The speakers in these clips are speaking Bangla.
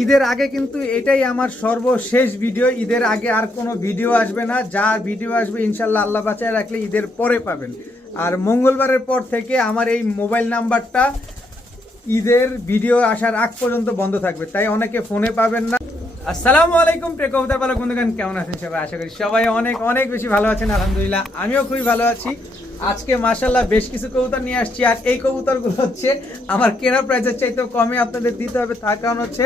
ঈদের আগে কিন্তু এটাই আমার সর্বশেষ ভিডিও ঈদের আগে আর কোনো ভিডিও আসবে না। যা ভিডিও আসবে, ইনশাল্লাহ আল্লাহ বাঁচায় রাখলে ঈদের পরে পাবেন। আর মঙ্গলবারের পর থেকে আমার এই মোবাইল নাম্বারটা ঈদের ভিডিও আসার আগ পর্যন্ত বন্ধ থাকবে। তাই অনেকে ফোনে পাবেন না। আসসালামু আলাইকুম, প্রিয় কবুতর পালক বন্ধুগণ, কেমন আছেন সবাই? আশা করি সবাই অনেক অনেক বেশি ভালো আছেন, আলহামদুলিল্লাহ। আমিও খুবই ভালো আছি। আজকে মাশাল্লাহ বেশ কিছু কবুতর নিয়ে আসছি। আর এই কবুতরগুলো হচ্ছে আমার কেনা প্রাইসের চাইতেও কমে আপনাদের দিতে হবে। তার কারণ হচ্ছে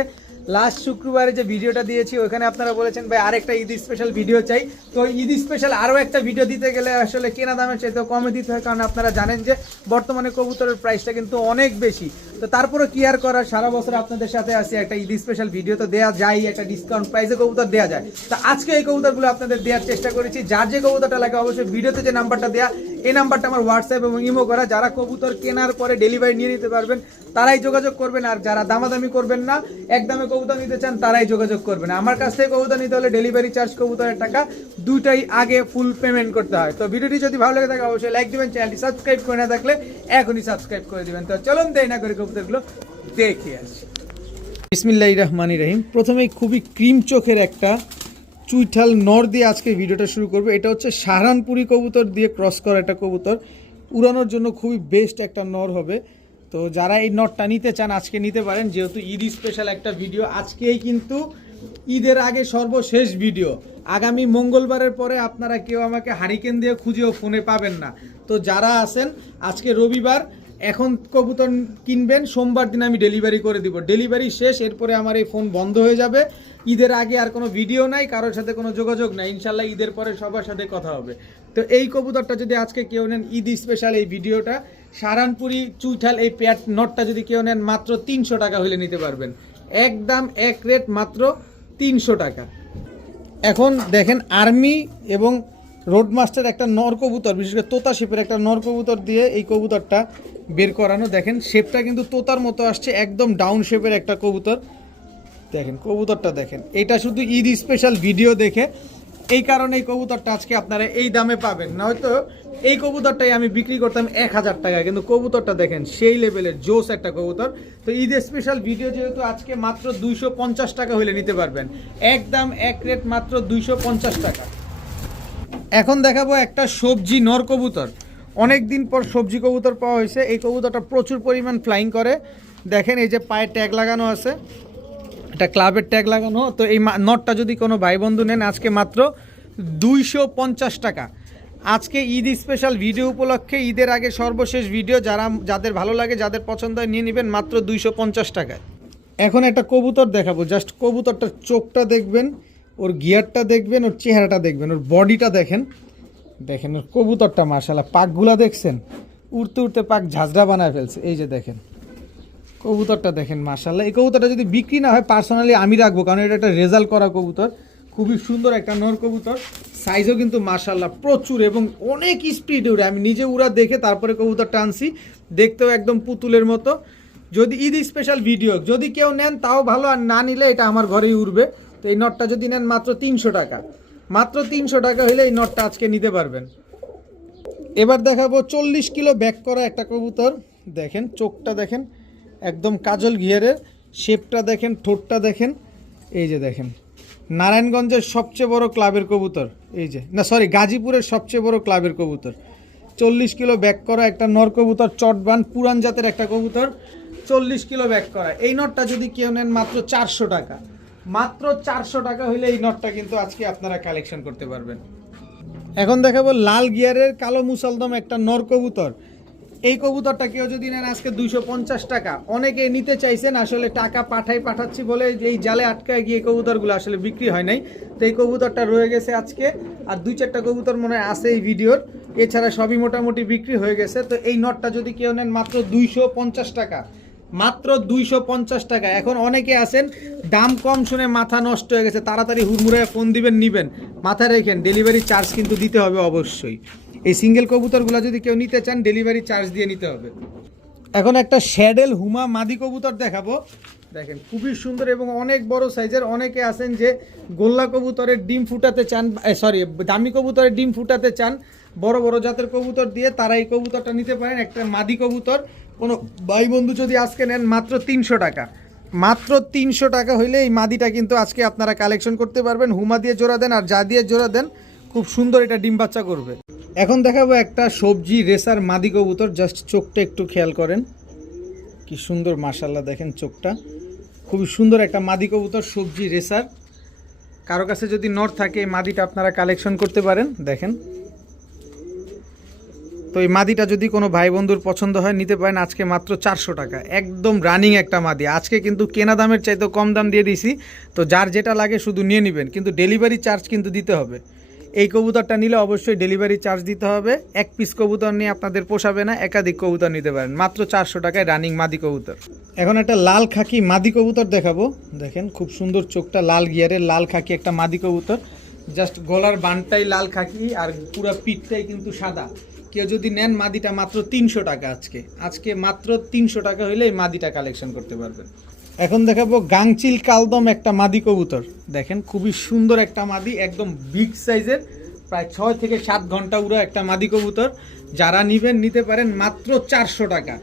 লাস্ট শুক্রবারে যে ভিডিওটা দিয়েছি ওখানে আপনারা বলেছেন, ভাই, আরেকটা ঈদ স্পেশাল ভিডিও চাই। তো ঈদ স্পেশাল আরও একটা ভিডিও দিতে গেলে আসলে কেনা দামের চাইতেও কমে দিতে হয়, কারণ আপনারা জানেন যে বর্তমানে কবুতরের প্রাইসটা কিন্তু অনেক বেশি। তো তারপরে কি আর করার? সারা বছর আপনাদের সাথে আসি একটা ঈদ স্পেশাল ভিডিও তো দেওয়া যায় একটা ডিসকাউন্ট প্রাইসে কবুতর দেওয়া যায়। তো আজকে এই কবুতরগুলো আপনাদের দেওয়ার চেষ্টা করেছি। যার যে কবুতরটা লাগে, অবশ্যই ভিডিওতে যে নাম্বারটা দেওয়া এই নাম্বারটা আমার হোয়াটসঅ্যাপ এবং ইমো করা। যারা কবুতর কেনার পরে ডেলিভারি নিয়ে নিতে পারবেন, তারাই যোগাযোগ করবেন। আর যারা দামাদামি করবেন না একদমে কবুতর নিতে চান, তারাই যোগাযোগ করবেন। আমার কাছ থেকে কবুতর নিতে হলে ডেলিভারি চার্জ কবুতরের টাকা দুটাই আগে ফুল পেমেন্ট করতে হয়। তো ভিডিওটি যদি ভালো লাগে থাকে, অবশ্যই লাইক দিবেন চ্যানেলটি সাবস্ক্রাইব করে না থাকলে এখনই সাবস্ক্রাইব করে দেবেন। তো চলুন দেয় না করে কবুতরগুলো দেখে আসি। বিসমিল্লাহ রহমান রহিম। প্রথমেই খুবই ক্রিম চোখের একটা চুইঠাল নর দিয়ে আজকে ভিডিওটা শুরু করব। এটা হচ্ছে সাহারানপুরি কবুতর দিয়ে ক্রস করা একটা কবুতর। উড়ানোর জন্য খুবই বেস্ট একটা নর হবে। তো যারা এই নটটা নিতে চান, আজকে নিতে পারেন। যেহেতু ঈদ স্পেশাল একটা ভিডিও আজকেই কিন্তু ঈদের আগে সর্বশেষ ভিডিও আগামী মঙ্গলবারের পরে আপনারা কেউ আমাকে হারিকেন দিয়ে খুঁজেও ফোনে পাবেন না। তো যারা আছেন, আজকে রবিবার এখন কবুতর কিনবেন, সোমবার দিন আমি ডেলিভারি করে দিব। ডেলিভারি শেষ, এরপরে আমার এই ফোন বন্ধ হয়ে যাবে। ঈদের আগে আর কোনো ভিডিও নাই, কারোর সাথে কোনো যোগাযোগ নাই। ইনশাল্লাহ ঈদের পরে সবার সাথে কথা হবে। তো এই কবুতরটা যদি আজকে কেউ নেন, ঈদ স্পেশাল এই ভিডিওটা সারানপুরি, চুইঠাল এই প্যাট নটটা যদি কেউ নেন, মাত্র তিনশো টাকা হলে নিতে পারবেন। একদম এক রেট মাত্র তিনশো টাকা। এখন দেখেন আর্মি এবং রোড মাস্টার একটা নর কবুতর, বিশেষ করে তোতা শেপের একটা নর কবুতর দিয়ে এই কবুতরটা বের করানো। দেখেন, শেপটা কিন্তু তোতার মতো আসছে, একদম ডাউন শেপের একটা কবুতর। দেখেন, কবুতরটা দেখেন। এটা শুধু ঈদ স্পেশাল ভিডিও দেখে এই কারণে এই কবুতরটা আজকে আপনারা এই দামে পাবেন। নয়তো এই কবুতরটাই আমি বিক্রি করতাম এক হাজার টাকা, কিন্তু কবুতরটা দেখেন, সেই লেভেলের জোস একটা কবুতর। তো ঈদ স্পেশাল ভিডিও যেহেতু আজকে মাত্র দুইশো পঞ্চাশ টাকা হলে নিতে পারবেন। একদম এক রেট মাত্র দুইশো পঞ্চাশ টাকা। এখন দেখাবো একটা সবজি নর কবুতর। অনেক দিন পর সবজি কবুতর পাওয়া হয়েছে। এই কবুতরটা প্রচুর পরিমাণ ফ্লাইং করে। দেখেন, এই যে পায়ে ট্যাগ লাগানো আছে। এটা ক্লাবের ট্যাগ লাগানো। তো এই নটটা যদি কোনো ভাই বন্ধু নেন, আজকে মাত্র দুইশো পঞ্চাশ টাকা। আজকে ঈদ স্পেশাল ভিডিও উপলক্ষে ঈদের আগে সর্বশেষ ভিডিও যারা, যাদের ভালো লাগে, যাদের পছন্দ হয়, নিয়ে নেবেন মাত্র দুইশো পঞ্চাশ টাকায়। এখন একটা কবুতর দেখাবো। জাস্ট কবুতরটার চোখটা দেখবেন। ওর গিয়ারটা দেখবেন, ওর চেহারাটা দেখবেন, ওর বডিটা দেখেন। দেখেন, ওর কবুতরটা মার্শাল্লাহ পাকগুলা দেখছেন? উড়তে উড়তে পাক ঝাঁঝরা বানায় ফেলছে। এই যে দেখেন, কবুতরটা দেখেন মার্শাল্লাহ এই কবুতরটা যদি বিক্রি না হয়, পার্সোনালি আমি রাখব, কারণ এটা একটা রেজাল্ট করা কবুতর। খুবই সুন্দর একটা নর কবুতর। সাইজও কিন্তু মার্শাল্লাহ প্রচুর এবং অনেক স্পিড উড়ে। আমি নিজে উড়া দেখে তারপরে কবুতরটা আনছি। দেখতেও একদম পুতুলের মতো। যদি ঈদ স্পেশাল ভিডিও যদি কেউ নেন, তাও ভালো। আর না নিলে এটা আমার ঘরেই উড়বে। এই নটটা যদি নেন মাত্র তিনশো টাকা। মাত্র তিনশো টাকা হলে এই নটটা আজকে নিতে পারবেন। এবার দেখাবো চল্লিশ কিলো ব্যাক করা একটা কবুতর। দেখেন, চোখটা দেখেন, একদম কাজল ঘিয়ারের। শেপটা দেখেন, ঠোঁটটা দেখেন। এই যে দেখেন, নারায়ণগঞ্জের সবচেয়ে বড় ক্লাবের কবুতর। এই যে, না সরি গাজীপুরের সবচেয়ে বড় ক্লাবের কবুতর। চল্লিশ কিলো ব্যাক করা একটা নর কবুতর, চটবান, পুরান জাতের একটা কবুতর। চল্লিশ কিলো ব্যাক করা। এই নটটা যদি কেউ নেন মাত্র চারশো টাকা। মাত্র চারশো টাকা হলে এই নটটা কিন্তু আজকে আপনারা কালেকশন করতে পারবেন। এখন দেখাবো লাল গিয়ারের কালো মুসলদম একটা নর কবুতর। এই কবুতরটা কেউ যদি নেন আজকে দুইশো পঞ্চাশ টাকা। অনেকে নিতে চাইছেন আসলে টাকা পাঠাই পাঠাচ্ছি বলে এই জালে আটকায় গিয়ে কবুতরগুলো আসলে বিক্রি হয় নাই। তো এই কবুতরটা রয়ে গেছে আজকে আর দুই চারটা কবুতর মনে হয় আছে এই ভিডিওর। এছাড়া সবই মোটামুটি বিক্রি হয়ে গেছে। তো এই নটটা যদি কেউ নেন মাত্র দুইশো পঞ্চাশ টাকা। মাত্র দুইশো পঞ্চাশ টাকা। এখন অনেকে আছেন, দাম কম শুনে মাথা নষ্ট হয়ে গেছে, তাড়াতাড়ি হুড়মুড়ায় ফোন দিবেন, নিবেন। মাথায় রেখেন ডেলিভারি চার্জ কিন্তু দিতে হবে অবশ্যই। এই সিঙ্গেল কবুতরগুলো যদি কেউ নিতে চান ডেলিভারি চার্জ দিয়ে নিতে হবে। এখন একটা শ্যাডেল হুমা মাদি কবুতর দেখাবো। দেখেন, খুবই সুন্দর এবং অনেক বড় সাইজের। অনেকে আছেন যে গোল্লা কবুতরের ডিম ফুটাতে চান সরি দামি কবুতরের ডিম ফুটাতে চান। বড় বড় জাতের কবুতর দিয়ে তারা এই কবুতরটা নিতে পারেন। একটা মাদি কবুতর। কোনো ভাই বন্ধু যদি আজকে নেন, মাত্র তিনশো টাকা। মাত্র তিনশো টাকা হইলে এই মাদিটা কিন্তু আজকে আপনারা কালেকশন করতে পারবেন। হুমা দিয়ে জোড়া দেন আর যা দিয়ে জোড়া দেন, খুব সুন্দর এটা ডিম বাচ্চা করবে। এখন দেখাবো একটা সবজি রেসার মাদি কবুতর। জাস্ট চোখটা একটু খেয়াল করেন। কি সুন্দর মাশাল্লাহ দেখেন চোখটা। খুবই সুন্দর একটা মাদি কবুতর, সবজি রেসার। কারও কাছে যদি নট থাকে মাদিটা আপনারা কালেকশন করতে পারেন। দেখেন। তো এই মাদিটা যদি কোনো ভাই বন্ধুর পছন্দ হয়, নিতে পারেন আজকে মাত্র চারশো টাকা। একদম রানিং একটা মাদি। আজকে কিন্তু কেনা দামের চাইতে কম দাম দিয়ে দিছি তো যার যেটা লাগে শুধু নিয়ে নেবেন। কিন্তু ডেলিভারি চার্জ কিন্তু দিতে হবে। এই কবুতরটা নিলে অবশ্যই ডেলিভারি চার্জ দিতে হবে। এক পিস কবুতর নিয়ে আপনাদের পোষাবে না, একাধিক কবুতর নিতে পারেন। মাত্র চারশো টাকায় রানিং মাদি কবুতর। এখন একটা লাল খাকি মাদি কবুতর দেখাবো। দেখেন, খুব সুন্দর চোখটা লাল গিয়ারের লাল খাকি একটা মাদি কবুতর। জাস্ট গলার বানটাই লাল খাকি আর পুরো পিঠটাই কিন্তু সাদা। কেউ যদি নেন মাদিটা মাত্র তিনশো টাকা আজকে। আজকে মাত্র তিনশো টাকা হইলে এই মাদিটা কালেকশন করতে পারবেন। এখন দেখাবো গাংচিল কালদম একটা মাদি কবুতর। দেখেন, খুবই সুন্দর একটা মাদি, একদম বিগ সাইজের প্রায় ছয় থেকে সাত ঘণ্টা উড়ো একটা মাদি কবুতর। যারা নিবেন, নিতে পারেন মাত্র চারশো টাকা।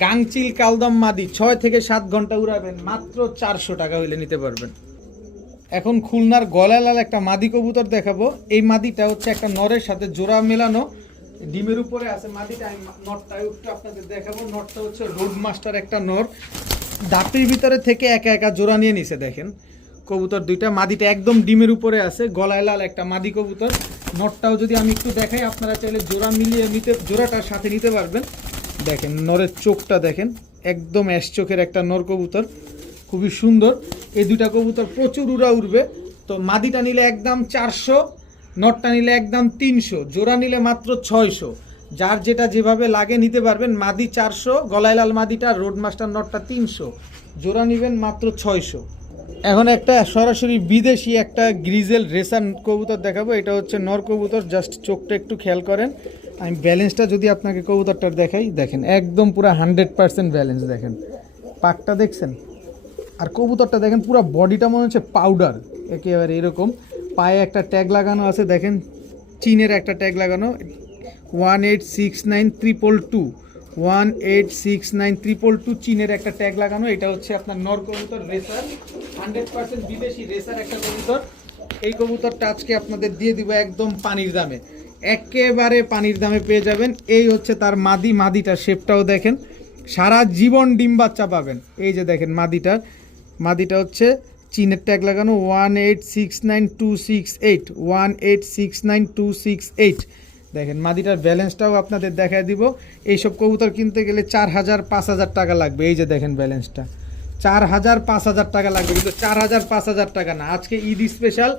গাংচিল কালদম মাদি, ছয় থেকে সাত ঘণ্টা উড়াবেন, মাত্র চারশো টাকা হইলে নিতে পারবেন। এখন খুলনার গলালাল একটা মাদি কবুতর দেখাবো। এই মাদিটা হচ্ছে একটা নরের সাথে জোড়া মেলানো। ডিমের উপরে আছে মাদিটা আমি নটটা একটু আপনাদের দেখাবো। নটটা হচ্ছে রোড মাস্টার একটা নর। দাঁতের ভিতরে থেকে একা একা জোড়া নিয়ে নিছে, দেখেন। কবুতর দুইটা, মাদিটা একদম ডিমের উপরে আছে, গলায় লাল একটা মাদি কবুতর। নটটাও যদি আমি একটু দেখাই, আপনারা চাইলে জোড়া মিলিয়ে নিতে, জোড়াটার সাথে নিতে পারবেন। দেখেন, নরের চোখটা দেখেন, একদম অ্যাশ চোখের একটা নর কবুতর। খুবই সুন্দর। এই দুইটা কবুতর প্রচুর উড়া উঠবে তো মাদিটা নিলে একদম চারশো নটটা নিলে একদম তিনশো, জোড়া নিলে মাত্র ছয়শো। যার যেটা যেভাবে লাগে নিতে পারবেন, মাদি চারশো, গলায় লাল মাদিটা, রোড মাস্টার নটটা তিনশো, জোড়া নেবেন মাত্র ছয়শো। এখন একটা সরাসরি বিদেশি একটা গ্রিজেল রেসার কবুতর দেখাবো, এটা হচ্ছে নর কবুতর, জাস্ট চোখটা একটু খেয়াল করেন। আমি ব্যালেন্সটা যদি আপনাকে কবুতরটার দেখাই, দেখেন, একদম পুরো হান্ড্রেড পার্সেন্ট ব্যালেন্স, দেখেন। পাকটা দেখছেন? আর কবুতরটা দেখেন, পুরো বডিটা মনে হচ্ছে পাউডার একেবারে এরকম। পায়ে একটা ট্যাগ লাগানো আছে, দেখেন, চীনের একটা ট্যাগ লাগানো। One eight six nine triple two one eight six nine triple two চীনের একটা ট্যাগ লাগানো। এটা হচ্ছে আপনার নর কবুতর রেসার হান্ড্রেড পার্সেন্ট বিদেশি রেসার একটা কবুতর। এই কবুতরটা আজকে আপনাদের দিয়ে দিব একদম পানির দামে। একেবারে পানির দামে পেয়ে যাবেন। এই হচ্ছে তার মাদি, মাদিটার শেপটাও দেখেন। সারা জীবন ডিম বাচ্চা পাবেন। এই যে দেখেন মাদিটার। মাদিটা হচ্ছে চীনের ট্যাগ লাগানো one eight six nine two six eight one eight six nine two six eight দেখেন, মাদিটার ব্যালেন্সটাও আপনাদের দেখায় দিব। এইসব কবুতর কিনতে গেলে চার হাজার পাঁচ হাজার টাকা লাগবে। এই যে দেখেন ব্যালেন্সটা চার হাজার পাঁচ হাজার টাকা লাগবে। কিন্তু চার হাজার পাঁচ হাজার টাকা না। আজকে ঈদ স্পেশাল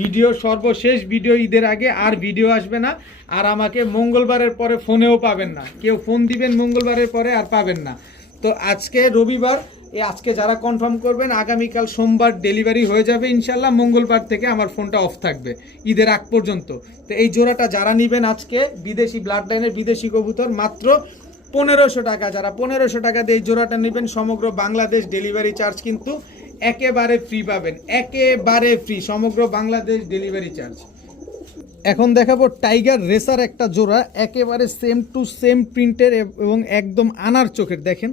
ভিডিও সর্বশেষ, ভিডিও ঈদের আগে আর ভিডিও আসবে না। আর আমাকে মঙ্গলবারের পরে ফোনেও পাবেন না। কেউ ফোন দিবেন মঙ্গলবারের পরে আর পাবেন না। তো আজকে রবিবার এই আজকে যারা কনফার্ম করবেন, আগামীকাল সোমবার ডেলিভারি হয়ে যাবে ইনশাল্লাহ মঙ্গলবার থেকে আমার ফোনটা অফ থাকবে, ঈদের আগ পর্যন্ত। তো এই জোড়াটা যারা নেবেন আজকে, বিদেশি ব্লাড লাইনের বিদেশি কবুতর, মাত্র পনেরোশো টাকা, যারা পনেরোশো টাকা দিয়ে এই জোড়াটা নেবেন, সমগ্র বাংলাদেশ ডেলিভারি চার্জ কিন্তু একেবারে ফ্রি পাবেন। একেবারে ফ্রি সমগ্র বাংলাদেশ ডেলিভারি চার্জ এখন দেখাবো টাইগার রেসার একটা জোড়া, একেবারে সেম টু সেম প্রিন্টের এবং একদম আনার চোখের। দেখেন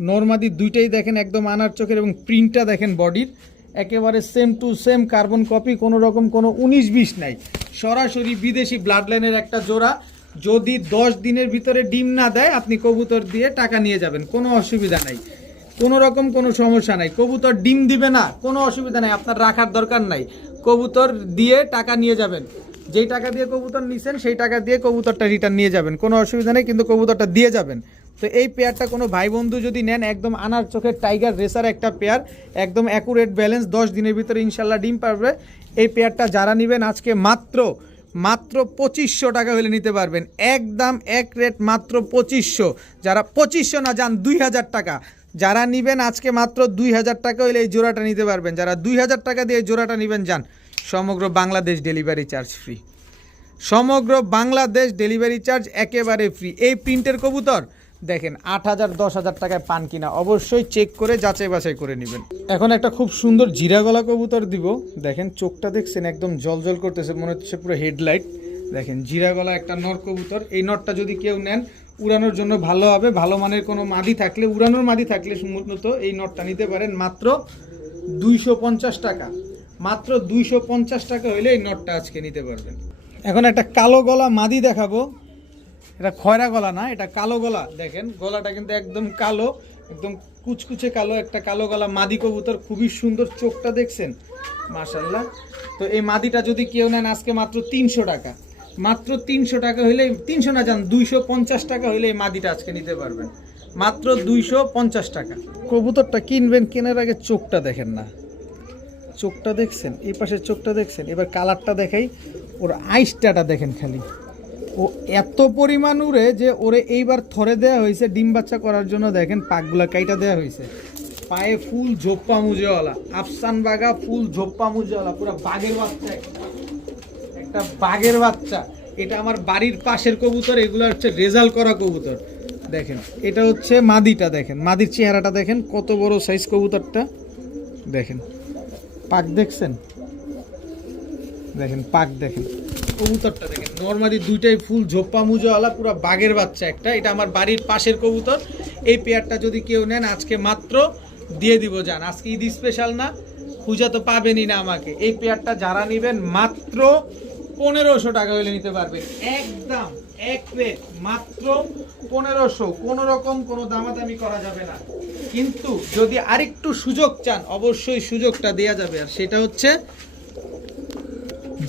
নর্মাদি দুইটাই দেখেন একদম আনার চোখের এবং প্রিন্টটা দেখেন বডির একেবারে same to same carbon copy কোনো রকম কোনো উনিশ বিশ নাই। সরাসরি বিদেশি ব্লাড লাইনের একটা জোড়া। যদি দশ দিনের ভিতরে ডিম না দেয়, আপনি কবুতর দিয়ে টাকা নিয়ে যাবেন, কোনো অসুবিধা নাই। কোনো রকম কোনো সমস্যা নাই। কবুতর ডিম দিবে না, কোনো অসুবিধা নাই, আপনার রাখার দরকার নাই। কবুতর দিয়ে টাকা নিয়ে যাবেন। যেই টাকা দিয়ে কবুতর নিছেন, সেই টাকা দিয়ে কবুতরটা রিটার্ন নিয়ে যাবেন। কোনো অসুবিধা নেই, কিন্তু কবুতরটা দিয়ে যাবেন। তো এই পেয়ারটা কোনো ভাই বন্ধু যদি নেন, একদম আনার চোখের টাইগার রেসার একটা পেয়ার একদম অ্যাকুরেট ব্যালেন্স দশ দিনের ভিতরে ইনশাল্লাহ ডিম পারবে। এই পেয়ারটা যারা নেবেন, আজকে মাত্র মাত্র পঁচিশশো টাকা হলে নিতে পারবেন। একদম এক রেট মাত্র পঁচিশশো। যারা পঁচিশশো না যান, দুই হাজার টাকা। যারা নিবেন, আজকে মাত্র দুই হাজার টাকা হলে এই জোড়াটা নিতে পারবেন। যারা দুই হাজার টাকা দিয়ে জোড়াটা নেবেন, যান। সমগ্র বাংলাদেশ ডেলিভারি চার্জ ফ্রি সমগ্র বাংলাদেশ ডেলিভারি চার্জ একেবারে ফ্রি এই প্রিন্টের কবুতর দেখেন, আট হাজার, দশ হাজার টাকায় পান কিনা, অবশ্যই চেক করে যাচাই বাছাই করে নেবেন। এখন একটা খুব সুন্দর জিরা গলা কবুতর দিব। দেখেন, চোখটা দেখছেন, একদম জল জল করতেছে, মনে হচ্ছে পুরো হেডলাইট। দেখেন জিরা গলা একটা নর কবুতর। এই নটটা যদি কেউ নেন, উড়ানোর জন্য ভালো হবে, ভালো মানের কোনো মাদি থাকলে, উড়ানোর মাদি থাকলে মূলত এই নটটা নিতে পারেন মাত্র দুইশো পঞ্চাশ টাকা। মাত্র দুইশো পঞ্চাশ টাকা হইলে এই নটটা আজকে নিতে পারবেন। এখন একটা কালো গলা মাদি দেখাবো। এটা খয়রা গলা না, এটা কালো গলা। দেখেন, গলাটা কিন্তু একদম কালো, একদম কুচকুচে কালো, একটা কালো গলা। মাদি কবুতর খুবই সুন্দর চোখটা দেখছেন মাশাল্লাহ তো এই মাদিটা যদি কেউ নেন, আজকে মাত্র তিনশো টাকা। মাত্র তিনশো টাকা হইলে তিনশো না যান দুইশো পঞ্চাশ টাকা হইলে এই মাদিটা আজকে নিতে পারবেন। মাত্র দুইশো পঞ্চাশ টাকা। কবুতরটা কিনবেন, কেনার আগে চোখটা দেখেন না। চোখটা দেখছেন, এই পাশের চোখটা দেখছেন। এবার কালারটা দেখাই, ওর আইসটাটা দেখেন খালি। ও এত পরিমাণ উড়ে যে ওরে এইবার থরে দেওয়া হয়েছে, ডিম বাচ্চা করার জন্য দেখেন পাকগুলা কাইটা দেওয়া হয়েছে। পায়ে ফুল ঝোপ্পা মুজেওয়ালা, আফসান বাগা ফুল ঝোপ্পা মুজেওয়ালা, পুরো বাঘের বাচ্চা। একটা। বাঘের বাচ্চা। এটা আমার বাড়ির পাশের কবুতর, এগুলো হচ্ছে রেজাল্ট করা কবুতর। দেখেন, এটা হচ্ছে মাদিটা দেখেন, মাদির চেহারাটা দেখেন, কত বড় সাইজ কবুতরটা। দেখেন, পাক দেখছেন? দেখেন, পাক দেখেন। কবুতরটা দেখেন নর্মালি দুইটাই ফুল ঝোপ্পা মুজোওয়ালা পুরো বাঘের বাচ্চা একটা। এটা আমার বাড়ির পাশের কবুতর। এই পেয়ারটা যদি কেউ নেন, আজকে মাত্র দিয়ে দিব যান আজকে ঈদ স্পেশাল না পূজা তো পাবেনই না আমাকে। এই পেয়ারটা যারা নেবেন, মাত্র পনেরোশো টাকা হলে নিতে পারবে একদম, এক প্লেট মাত্র পনেরোশো। কোনো রকম কোনো দামাদামি করা যাবে না। কিন্তু যদি আরেকটু সুযোগ চান, অবশ্যই সুযোগটা দেয়া যাবে। আর সেটা হচ্ছে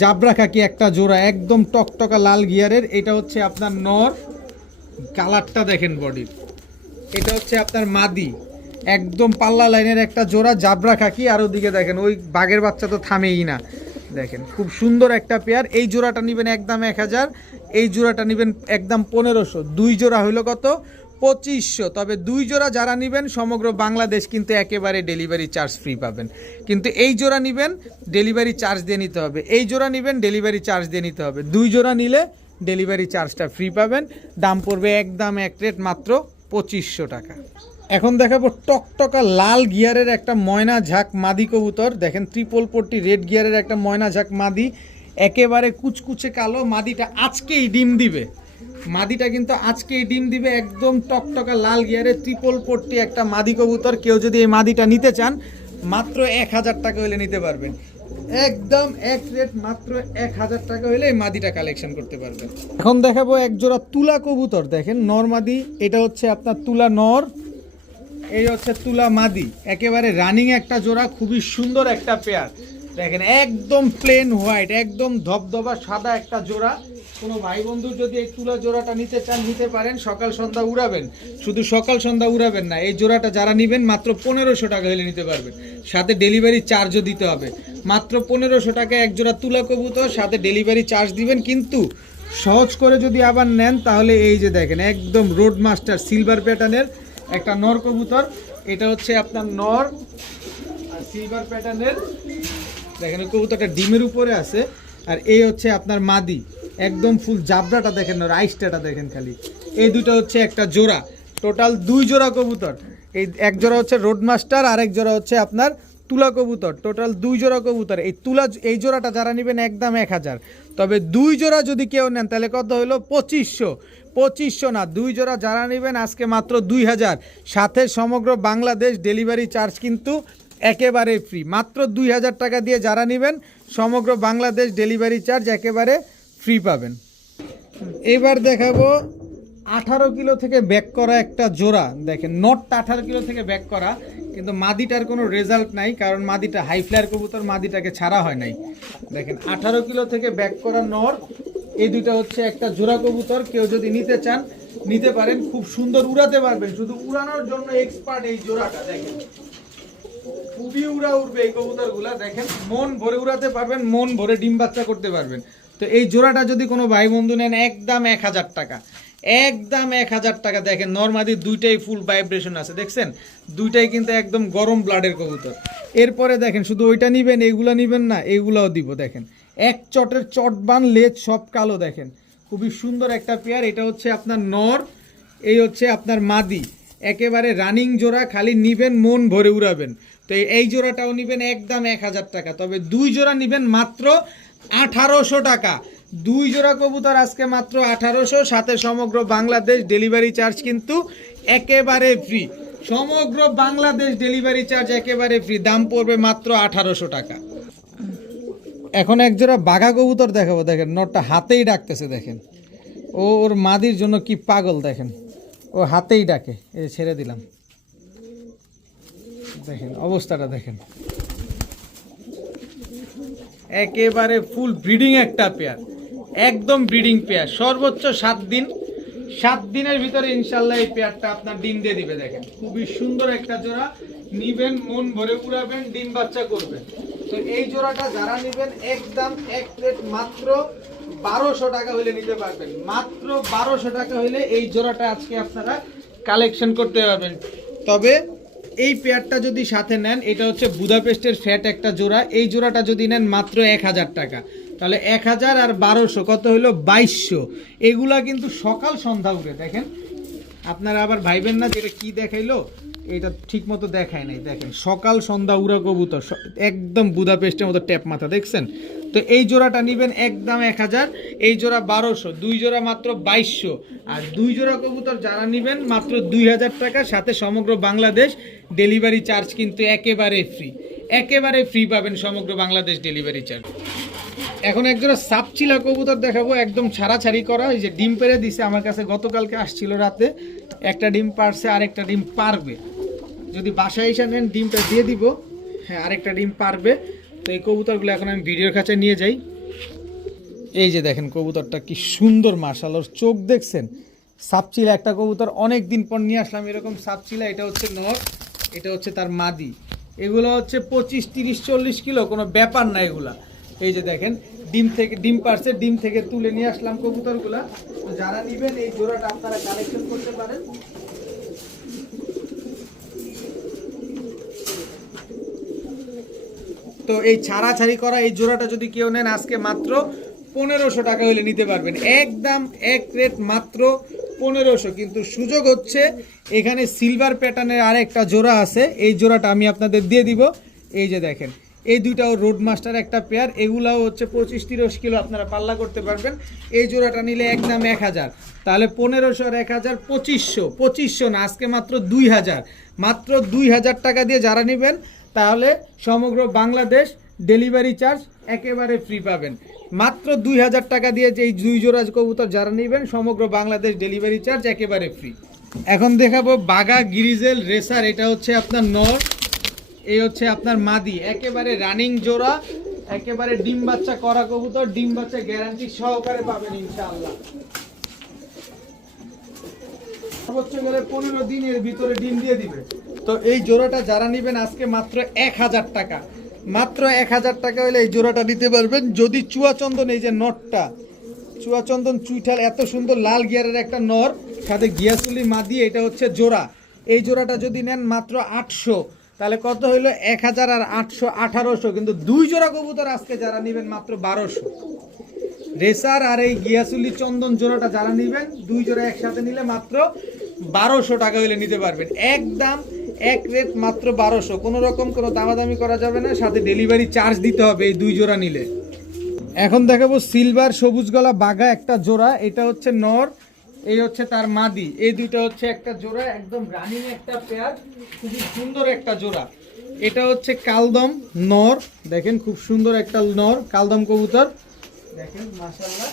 জাবরা খাকি একটা জোড়া, একদম টকটকা লাল গিয়ারের। এটা হচ্ছে আপনার নর, কালারটা দেখেন বডির এটা হচ্ছে আপনার মাদি। একদম পাল্লা লাইনের একটা জোড়া, জাবরা খাকি। আর ওদিকে দেখেন, ওই বাঘের বাচ্চা তো থামেই না। দেখেন, খুব সুন্দর একটা পেয়ার এই জোড়াটা নেবেন একদম এক হাজার, এই জোড়াটা নেবেন একদম পনেরোশো। দুই জোড়া হইল কত? পঁচিশশো। তবে দুই জোড়া যারা নেবেন, সমগ্র বাংলাদেশ কিন্তু একেবারে ডেলিভারি চার্জ ফ্রি পাবেন। কিন্তু এই জোড়া নেবেন, ডেলিভারি চার্জ দিয়ে নিতে হবে। এই জোড়া নেবেন, ডেলিভারি চার্জ দিয়ে নিতে হবে। দুই জোড়া নিলে ডেলিভারি চার্জটা ফ্রি পাবেন। দাম পড়বে একদম এক রেট মাত্র পঁচিশশো টাকা। এখন দেখাবো টকটকা লাল গিয়ারের একটা ময়না ঝাঁক মাদি কবুতর। দেখেন ত্রিপল পট্টি রেড গিয়ারের একটা ময়না ঝাঁক মাদি। একেবারে কুচকুচে কালো। মাদিটা আজকেই ডিম দিবে। মাদিটা কিন্তু আজকেই ডিম দিবে একদম টকটকা লাল গিয়ারে ত্রিপল পট্টি একটা মাদি কবুতর। কেউ যদি এই মাদিটা নিতে চান, মাত্র এক হাজার টাকা হলে নিতে পারবেন। একদম এক রেট মাত্র এক হাজার টাকা হলে এই মাদিটা কালেকশন করতে পারবেন। এখন দেখাবো এক জোড়া তুলা কবুতর, দেখেন নর মাদি, এটা হচ্ছে আপনার তুলা নর, এই হচ্ছে তুলা মাদি। একেবারে রানিং একটা জোড়া, খুবই সুন্দর একটা পেয়ার দেখেন, একদম প্লেন হোয়াইট একদম ধবধবা সাদা একটা জোড়া। কোনো ভাই বন্ধু যদি এই তুলা জোড়াটা নিতে চান, নিতে পারেন, সকাল সন্ধ্যা উড়াবেন। শুধু সকাল সন্ধ্যা উড়াবেন না, এই জোড়াটা যারা নেবেন, মাত্র পনেরোশো টাকা হলে নিতে পারবেন। সাথে ডেলিভারি চার্জও দিতে হবে। মাত্র পনেরোশো টাকা এক জোড়া তুলা কবুতর, সাথে ডেলিভারি চার্জ দিবেন, কিন্তু সহজ করে যদি আবার নেন, তাহলে এই যে দেখেন, একদম রোড মাস্টার সিলভার প্যাটার্নের একটা নর কবুতর। এটা হচ্ছে আপনার নর আর সিলভার প্যাটার্নের দেখেন কবুতরটা ডিমের উপরে আছে। আর এই হচ্ছে আপনার মাদি। একদম ফুল জাবরাটা দেখেন না, রাইসটাটা দেখেন খালি। এই দুটো হচ্ছে একটা জোড়া। টোটাল দুই জোড়া কবুতর। এই এক জোড়া হচ্ছে রোড মাস্টার আর এক জোড়া হচ্ছে আপনার তুলা কবুতর। টোটাল দুই জোড়া কবুতর। এই তুলা, এই জোড়াটা যারা নেবেন একদম এক হাজার। তবে দুই জোড়া যদি কেউ নেন, তাহলে কত হলো পঁচিশশো। পঁচিশশো না, দুই জোড়া যারা নেবেন, আজকে মাত্র দুই হাজার। সাথে সমগ্র বাংলাদেশ ডেলিভারি চার্জ কিন্তু একেবারে ফ্রি মাত্র দুই হাজার টাকা দিয়ে যারা নেবেন, সমগ্র বাংলাদেশ ডেলিভারি চার্জ একেবারে ফ্রি পাবেন। এবার দেখাবো আঠারো কিলো থেকে ব্যাক করা একটা জোড়া। দেখেন নটটা আঠারো কিলো থেকে ব্যাক করা, কিন্তু মাদিটার কোনো রেজাল্ট নাই, কারণ মাদিটা হাই ফ্লায়ার কবুতর মাদিটাকে ছাড়া হয় নাই। দেখেন, আঠারো কিলো থেকে ব্যাক করা নর এই দুইটা হচ্ছে একটা জোড়া কবুতর। কেউ যদি নিতে চান, নিতে পারেন, খুব সুন্দর উড়াতে পারবেন। শুধু উড়ানোর জন্য এক্সপার্ট এই জোড়াটা, দেখেন। খুবই উড়া উড়বে এই কবুতরগুলা। দেখেন, মন ভরে উড়াতে পারবেন, মন ভরে ডিম বাচ্চা করতে পারবেন। তো এই জোড়াটা যদি কোনো ভাই বন্ধু নেন, একদম এক হাজার টাকা। একদম এক হাজার টাকা। দেখেন নর্মালি দুইটাই ফুল ভাইব্রেশন আছে, দেখছেন? দুইটাই কিন্তু একদম গরম ব্লাডের কবুতর। এরপরে দেখেন, শুধু ওইটা নিবেন, এইগুলা নিবেন না, এইগুলাও দিব, দেখেন। এক চটের চট বান লেজ, সব কালো, দেখেন। খুবই সুন্দর একটা পেয়ার এটা হচ্ছে আপনার নর, এই হচ্ছে আপনার মাদি। একেবারে রানিং জোড়া, খালি নিবেন, মন ভরে উড়াবেন। তো এই জোড়াটাও নিবেন, একদম এক হাজার টাকা। তবে দুই জোড়া নিবেন মাত্র আঠারোশো টাকা। দুই জোড়া কবুতর আজকে মাত্র আঠারোশো, সাথে সমগ্র বাংলাদেশ ডেলিভারি চার্জ কিন্তু একেবারে ফ্রি সমগ্র বাংলাদেশ ডেলিভারি চার্জ একেবারে ফ্রি দাম পড়বে মাত্র আঠারোশো টাকা। এখন এক জোড়া বাঘা কবুতর দেখাবো, দেখেন, নটটা হাতেই ডাকতেছে, দেখেন। ও, ওর মাদির জন্য কি পাগল, দেখেন। ও হাতেই ডাকে, এই ছেড়ে দিলাম। দেখেন, অবস্থাটা দেখেন। একেবারে ফুল ব্রিডিং একটা পেয়ার একদম ব্রিডিং পেয়ার সর্বোচ্চ সাত দিন। সাত দিনের ভিতরে ইনশাল্লাহ এই পেয়ারটা আপনার ডিম দিয়ে দিবে, দেখেন। খুবই সুন্দর একটা জোড়া। নিবেন, মন ভরে উড়াবেন, ডিম বাচ্চা করবেন। তো এই জোড়াটা যারা নিবেন, একদম এক প্লেট মাত্র বারোশো টাকা হলে নিতে পারবেন। মাত্র বারোশো টাকা হলে এই জোড়াটা আজকে আপনারা কালেকশন করতে পারবেন। তবে এই পেয়ারটা যদি সাথে নেন, এটা হচ্ছে বুদাপেস্টের ফ্যাট একটা জোড়া। এই জোড়াটা যদি নেন মাত্র এক হাজার টাকা। তাহলে এক হাজার আর বারোশো, কত হলো বাইশশো। এগুলা কিন্তু সকাল সন্ধ্যা উঠে, দেখেন। আপনারা আবার ভাইবেন না যে এটা কি দেখাইলো? এটা ঠিক মতো দেখায় নাই, দেখেন। সকাল, সন্ধ্যা, উড়া কবুতর একদম বুদাপেস্টের মতো ট্যাপ মাথা, দেখছেন? তো এই জোড়াটা নেবেন একদম এক হাজার, এই জোড়া বারোশো, দুই জোড়া মাত্র বাইশশো। আর দুই জোড়া কবুতর যারা নেবেন, মাত্র দুই হাজার টাকা, সাথে সমগ্র বাংলাদেশ ডেলিভারি চার্জ কিন্তু একেবারে ফ্রি। একেবারে ফ্রি পাবেন সমগ্র বাংলাদেশ ডেলিভারি চার্জ। এখন একজোড়া সাপচিলা কবুতর দেখাবো, একদম ছাড়াছাড়ি করা, এই যে ডিম পেরে দিছে, আমার কাছে গতকালকে আসছিল রাতে, একটা ডিম পারছে, আরেকটা ডিম পারবে। যদি বাসায় এসে নেন, ডিমটা দিয়ে দিব। হ্যাঁ আরেকটা ডিম পারবে। তো এই কবুতরগুলো এখন আমি ভিডিওর কাছে নিয়ে যাই। এই যে দেখেন কবুতরটা কি সুন্দর মার্শাল ওর চোখ দেখছেন? সাপচিলা, একটা কবুতর অনেক দিন পর নিয়ে আসলাম এরকম সাপচিলা। এটা হচ্ছে নর, এটা হচ্ছে তার মাদি। এগুলো হচ্ছে পঁচিশ, তিরিশ, চল্লিশ কিলো, কোনো ব্যাপার না এগুলা। এই যে দেখেন, ডিম থেকে, ডিম পারছে, ডিম থেকে তুলে নিয়ে আসলাম কবুতরগুলা। যারা নেবেন, এই জোড়াটা আপনারা কালেকশন করতে পারেন। তো এই ছাড়াছাড়ি করা এই জোড়াটা যদি কেউ নেন, আজকে মাত্র পনেরোশো টাকা হলে নিতে পারবেন। একদম এক রেট মাত্র পনেরোশো। কিন্তু সুযোগ হচ্ছে, এখানে সিলভার প্যাটার্নের আর একটা জোড়া আছে। এই জোড়াটা আমি আপনাদের দিয়ে দিব। এই যে দেখেন, এই দুইটাও রোড মাস্টার একটা পেয়ার এগুলাও হচ্ছে পঁচিশ তিরিশ কিলো আপনারা পাল্লা করতে পারবেন। এই জোড়াটা নিলে একদম এক হাজার। তাহলে পনেরোশো আর এক হাজার পঁচিশশো। পঁচিশশো না, আজকে মাত্র দুই হাজার। মাত্র দুই হাজার টাকা দিয়ে যারা নেবেন তাহলে সমগ্র বাংলাদেশ ডেলিভারি চার্জ একেবারে ফ্রি পাবেন। মাত্র দুই হাজার টাকা দিয়ে যে এই দুই জোড়া কবুতর যারা নেবেন, সমগ্র বাংলাদেশ ডেলিভারি চার্জ একেবারে ফ্রি এখন দেখাবো বাগা গিরিজেল রেসার এটা হচ্ছে আপনার নর, এই হচ্ছে আপনার মাদি। একেবারে রানিং জোড়া, একেবারে ডিম বাচ্চা করা কবুতর, ডিম বাচ্চা গ্যারান্টি সহকারে পাবেন ইনশাআল্লাহ। সর্বোচ্চ গেলে পনেরো দিনের ভিতরে ডিম দিয়ে দিবে। তো এই জোড়াটা যারা নেবেন আজকে মাত্র এক হাজার টাকা। মাত্র এক হাজার টাকা হলে এই জোড়াটা নিতে পারবেন। যদি চুয়াচন্দন, এই যে নটটা, চুয়াচন্দন চুইঠাল এত সুন্দর লাল গিয়ারের একটা নর, সাথে গিয়াসুলি মাদি, এটা হচ্ছে জোড়া। এই জোড়াটা যদি নেন মাত্র আটশো, তাহলে কত হইল? এক হাজার আর আটশো আঠারোশো। কিন্তু দুই জোড়া কবুতর আজকে যারা নেবেন মাত্র বারোশো। রেসার আর এই গিয়াসুলি চন্দন জোড়াটা যারা নেবেন, দুই জোড়া একসাথে নিলে মাত্র বারোশো টাকা হলে নিতে পারবেন। একদম এক রেট মাত্র বারোশো। কোনো রকম কোনো দামাদামি করা যাবে না, সাথে ডেলিভারি চার্জ দিতে হবে এই দুই জোড়া নিলে। এখন দেখাবো সিলভার সবুজ গলা বাঘা একটা জোড়া, এটা হচ্ছে নর, এই হচ্ছে তার মাদি। এই দুইটা হচ্ছে একটা জোড়া, একদম রানিং একটা পেয়ার খুবই সুন্দর একটা জোড়া। এটা হচ্ছে কালদম নর, দেখেন খুব সুন্দর একটা নর, কালদম কবুতর। দেখেন মাশাল্লাহ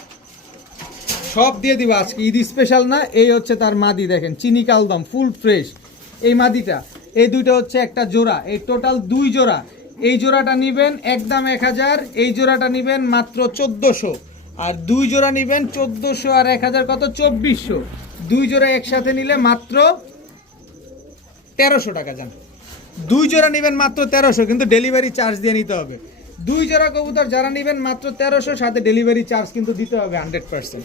সব দিয়ে দিব আজকে, ঈদ স্পেশাল না, এই হচ্ছে তার মাদি, দেখেন, চিনি কালদম ফুল ফ্রেশ এই মাদিটা এই দুইটা হচ্ছে একটা জোড়া। এই টোটাল দুই জোড়া। এই জোড়াটা নিবেন একদম এক হাজার, এই জোড়াটা নিবেন মাত্র চোদ্দোশো। আর দুই জোড়া নিবেন চোদ্দোশো আর এক হাজার কত? চব্বিশশো। দুই জোড়া একসাথে নিলে মাত্র তেরোশো টাকা যান। দুই জোড়া নেবেন মাত্র তেরোশো, কিন্তু ডেলিভারি চার্জ দিয়ে নিতে হবে। দুই জোড়া কবুতর যারা নেবেন মাত্র তেরোশো, সাথে ডেলিভারি চার্জ কিন্তু দিতে হবে হান্ড্রেড পার্সেন্ট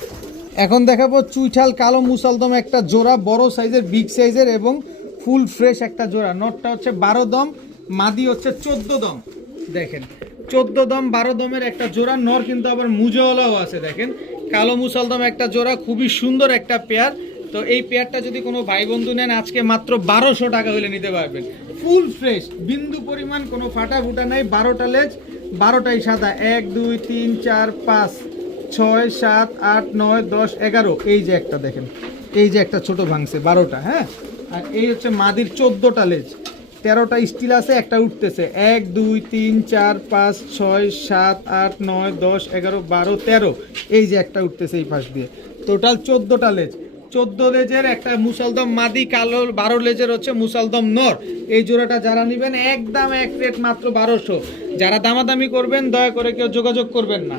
এখন দেখাবো চুইঠাল কালো মুসালদম একটা জোড়া, বড় সাইজের বিগ সাইজের এবং ফুল ফ্রেশ একটা জোড়া। নটটা হচ্ছে বারো দম, মাদি হচ্ছে চোদ্দ দম। দেখেন, চোদ্দ দম, বারো দমের একটা জোড়া, নর কিন্তু আবার মুজওয়ালাও আছে, দেখেন। কালো মুসালদম একটা জোড়া, খুবই সুন্দর একটা পেয়ার। তো এই পেয়ারটা যদি কোনো ভাই বন্ধু নেন, আজকে মাত্র বারোশো টাকা হলে নিতে পারবেন। ফুল ফ্রেশ, বিন্দু পরিমাণ কোনো ফাটা ফুটা নাই, বারোটা লেজ, বারোটাই সাদা। এক, দুই, তিন, চার, পাঁচ, ছয়, সাত, আট, নয়, দশ, এগারো। এই যে একটা দেখেন, এই যে একটা ছোট ভাঙছে, বারোটা হ্যাঁ? আর এই হচ্ছে মাদির চোদ্দোটা লেজ। তেরোটা স্টিল আছে, একটা উঠতেছে। এক, দুই, তিন, চার, পাঁচ, ছয়, সাত, আট, নয়, দশ, এগারো, বারো, তেরো। এই যে একটা উঠতেছে এই পাশ দিয়ে। টোটাল চোদ্দোটা লেজ। চোদ্দ লেজের একটা মুসালদম মাদি, কালো বারো লেজের হচ্ছে মুসালদম নর। এই জোড়াটা যারা নেবেন, একদম এক রেট মাত্র বারোশো। যারা দামাদামি করবেন, দয়া করে কেউ যোগাযোগ করবেন না।